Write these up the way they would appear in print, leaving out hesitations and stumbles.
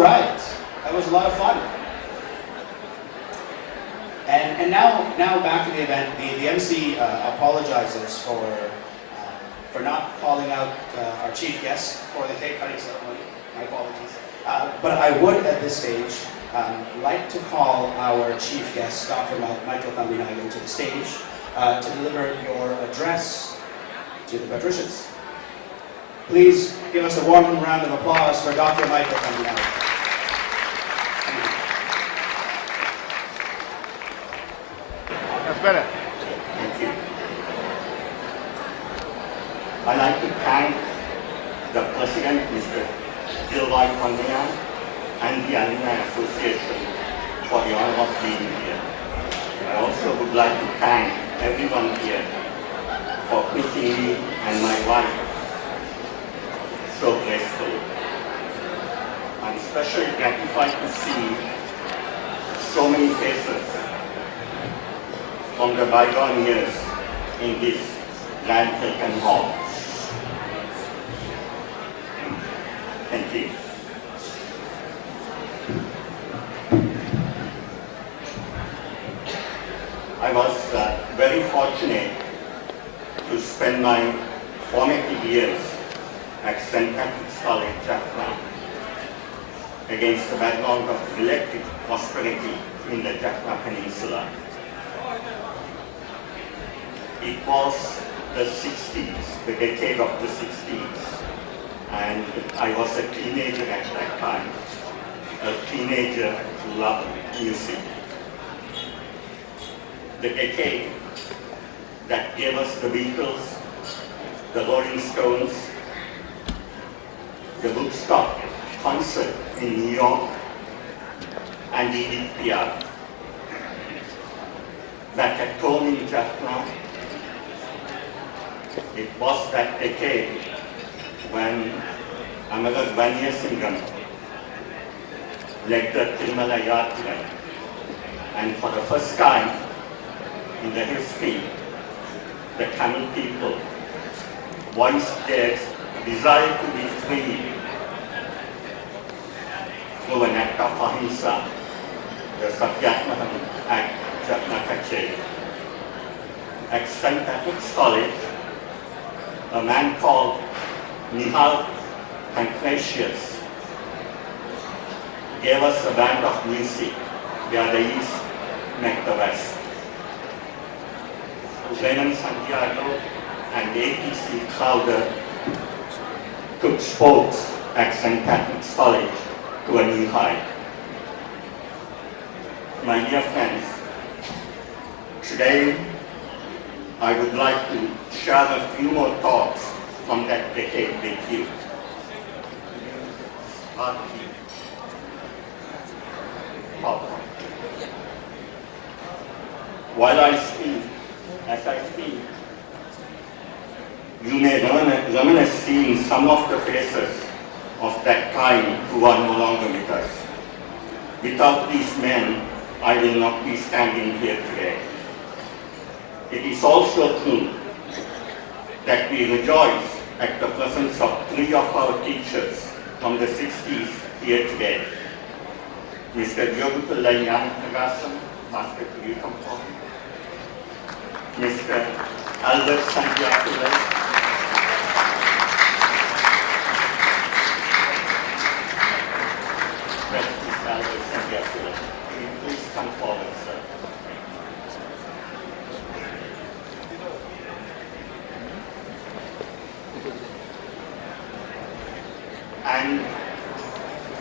All right, that was a lot of fun. And now back to the event. The MC apologizes for not calling out our chief guest for the cake cutting ceremony. My apologies. But I would at this stage like to call our chief guest, Dr. Michael 4, to the stage to deliver your address to the patricians. Please give us a warm round of applause for Dr. Michael 4. That's better. Thank you. I'd like to thank the President, Mr. Gilroy Pandya, and the Alumni Association for the honor of being here. I also would like to thank everyone here for putting me and my wife so gracefully. I'm especially gratified to see so many faces from the bygone years in this Grand Hilton Hall. Thank you. I was very fortunate to spend my formative years at St. Patrick's College, Jaffna, against the background of relative prosperity in the Jaffna Peninsula. It was the 60s, the decade of the 60s, and I was a teenager at that time, a teenager who loved music. The decade that gave us the Beatles, the Rolling Stones, the Woodstock concert in New York, and Edith Piaf. That at home in Jaffna, it was that decade when Amara Vanyasingam led the Tirumala Yatra, and for the first time in the history, the Tamil people voiced their desire to be free through an act of ahimsa, the Satyagraha at Jaffna Kacheri. At St. Patrick's College, a man called Nihal Pancratius gave us a band of music where the East met the West. Lennon Santiago and A.T.C. Crowder took sports at St. Patrick's College to a new height. My dear friends, today I would like to share a few more thoughts from that decade with you. While I speak, as I speak, you may reminisce seeing some of the faces of that time who are no longer with us. Without these men, I will not be standing here today. It is also true that we rejoice at the presence of 3 of our teachers from the 60s here today. Mr. Yogupillai Nyanagasan, Master, could you come forward? Mr. Albert Santiago. Mr. Albert Santiago. Please come forward, sir. And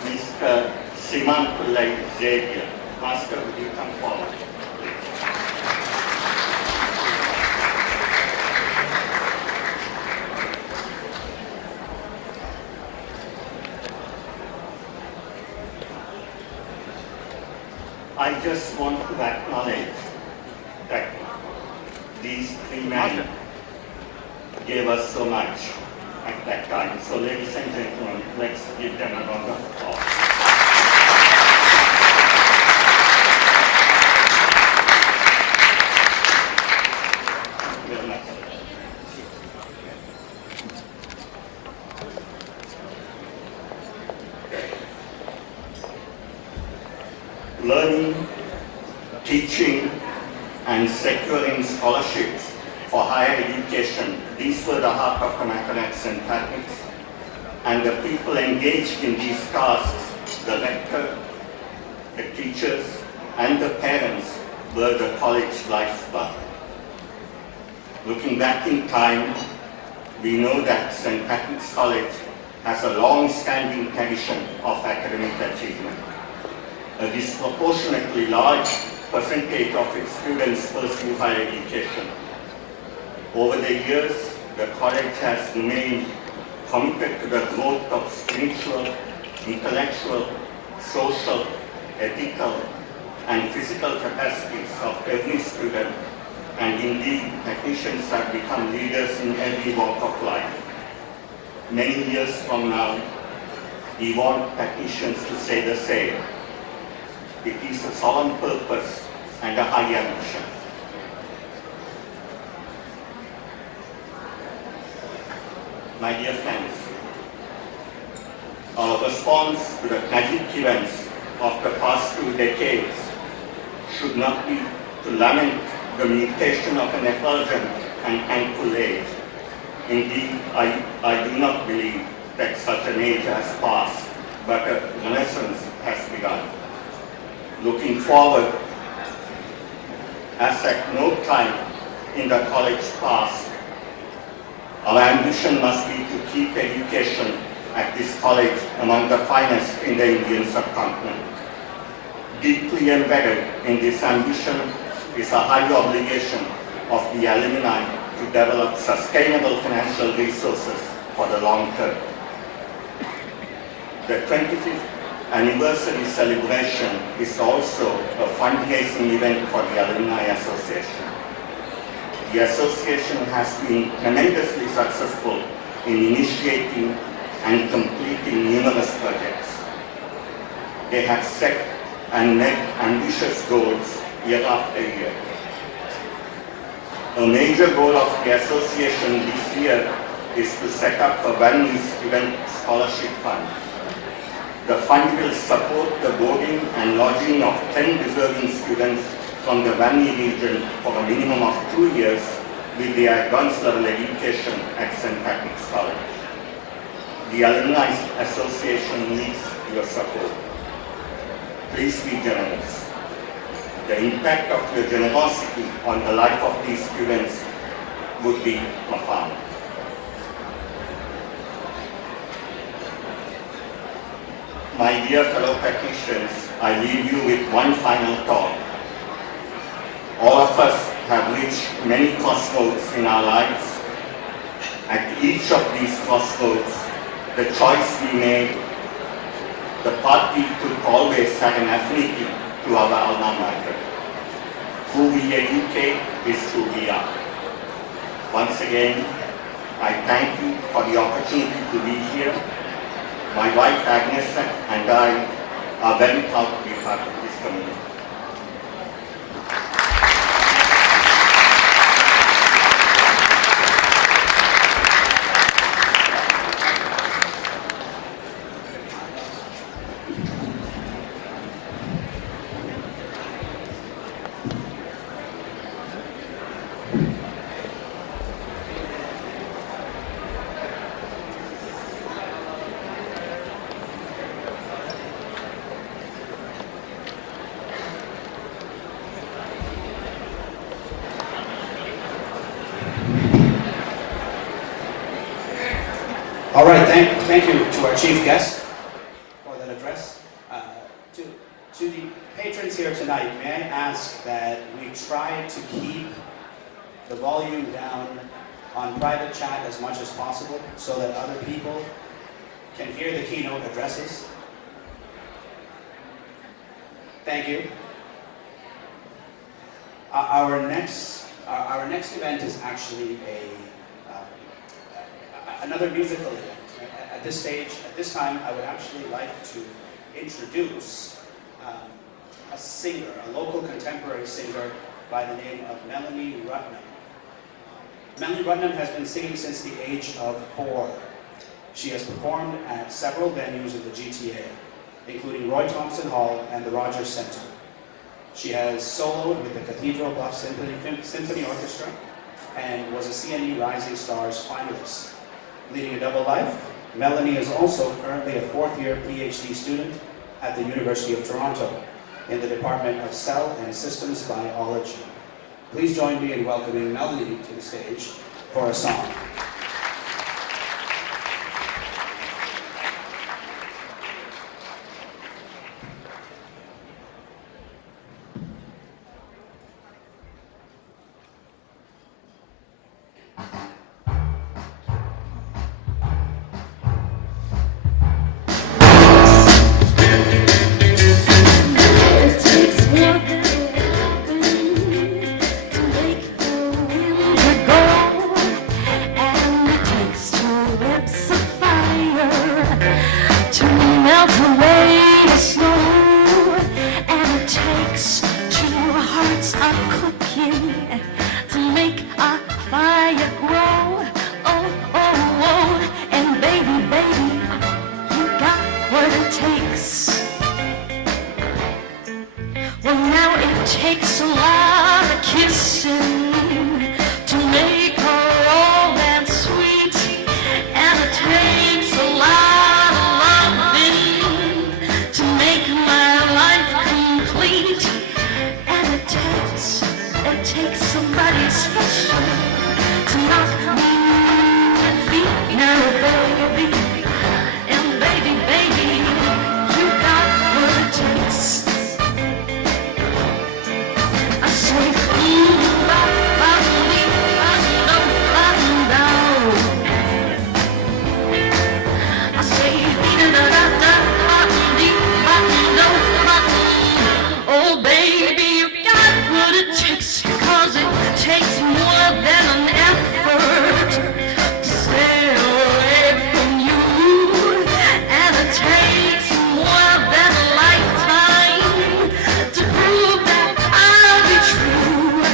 Mr. Siman Pillai Xavier. Master, would you come forward? I just want to acknowledge that these 3 men gave us so much at that time. So ladies and gentlemen, let's give them a round of applause. Thank you very much. learning, teaching, and securing scholarships for higher education. These were the heart of the matter at St. Patrick's. And the people engaged in these tasks, the rector, the teachers, and the parents, were the college lifeblood. Looking back in time, we know that St. Patrick's College has a long-standing tradition of academic achievement. A disproportionately large percentage of its students pursue higher education. Over the years, the college has remained committed to the growth of spiritual, intellectual, social, ethical, and physical capacities of every student, and indeed, technicians have become leaders in every walk of life. Many years from now, we want technicians to say the same. It is a solemn purpose and a high ambition. My dear friends, our response to the tragic events of the past 2 decades should not be to lament the mutation of an effulgent and thankful age. Indeed, I do not believe that such an age has passed, but a renaissance has begun. Looking forward, as at no time in the college past, our ambition must be to keep education at this college among the finest in the Indian subcontinent. Deeply embedded in this ambition is a high obligation of the alumni to develop sustainable financial resources for the long term. The 25th anniversary celebration is also a fundraising event for the Alumni Association. The association has been tremendously successful in initiating and completing numerous projects. They have set and met ambitious goals year after year. A major goal of the association this year is to set up a Vanni Student Scholarship Fund. The fund will support the boarding and lodging of 10 deserving students from the Vanni region for a minimum of 2 years with their advanced level education at St. Patrick's College. The Alumni Association needs your support. Please be generous. The impact of your generosity on the life of these students would be profound. My dear fellow technicians, I leave you with one final thought. All of us have reached many crossroads in our lives. At each of these crossroads, the choice we made, the path we took always had an affinity to our alma mater. Who we educate is who we are. Once again, I thank you for the opportunity to be here. My wife Agnes and I are very proud to be part of this community. All right, thank you to our chief guest for that address. To the patrons here tonight, may I ask that we try to keep the volume down on private chat as much as possible so that other people can hear the keynote addresses. Thank you. Our next event is actually another musical event. At this stage, at this time, I would actually like to introduce a singer, a local contemporary singer by the name of Melanie Rutnam. Melanie Rutnam has been singing since the age of 4. She has performed at several venues in the GTA, including Roy Thompson Hall and the Rogers Center. She has soloed with the Cathedral Bluff Symphony Orchestra and was a CNE Rising Stars finalist. Leading a double life, Melanie is also currently a fourth-year PhD student at the University of Toronto in the Department of Cell and Systems Biology. Please join me in welcoming Melanie to the stage for a song. Takes a lot of kissing to make a romance sweet, and it takes a lot of loving to make my life complete, and it takes somebody special to knock me on my feet. Now, baby, and baby, you got what it takes. Oh baby, you got what it takes, because it takes more than an effort to stay away from you, and it takes more than a lifetime to prove that I'll be true,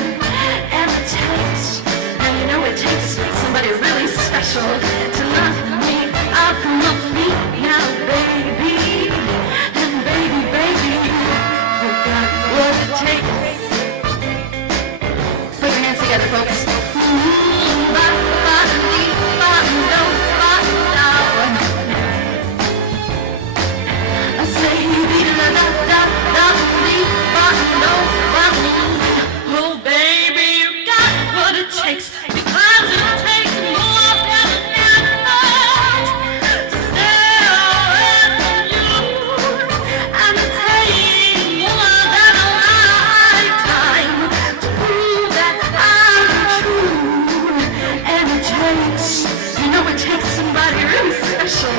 and it takes, now you know it takes somebody really special to knock me out from my feet. Now baby, and baby, you got what it takes. Put your hands together, folks. I say, oh baby, you got what it takes, because it takes more than an effort to stay away from you, and it takes more than a lifetime to prove that I'm true, and it takes, you know, it takes somebody really special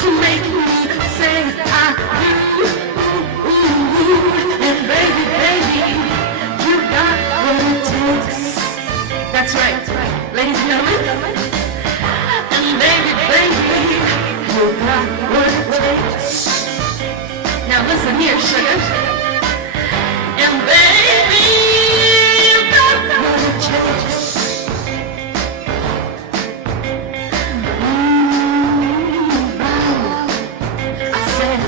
to make me say I do. And baby, you got what it takes. That's right, ladies and gentlemen. And baby, you got what it takes. Now listen here, sugar. And baby, you got what it takes. I said,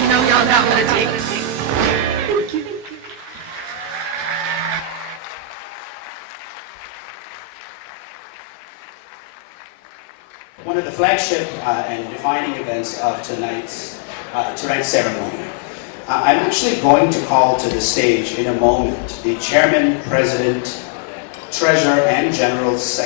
you know y'all got what it takes. Thank you. One of the flagship and defining events of tonight's ceremony. I'm actually going to call to the stage in a moment the Chairman, President, Treasurer, and General Secretary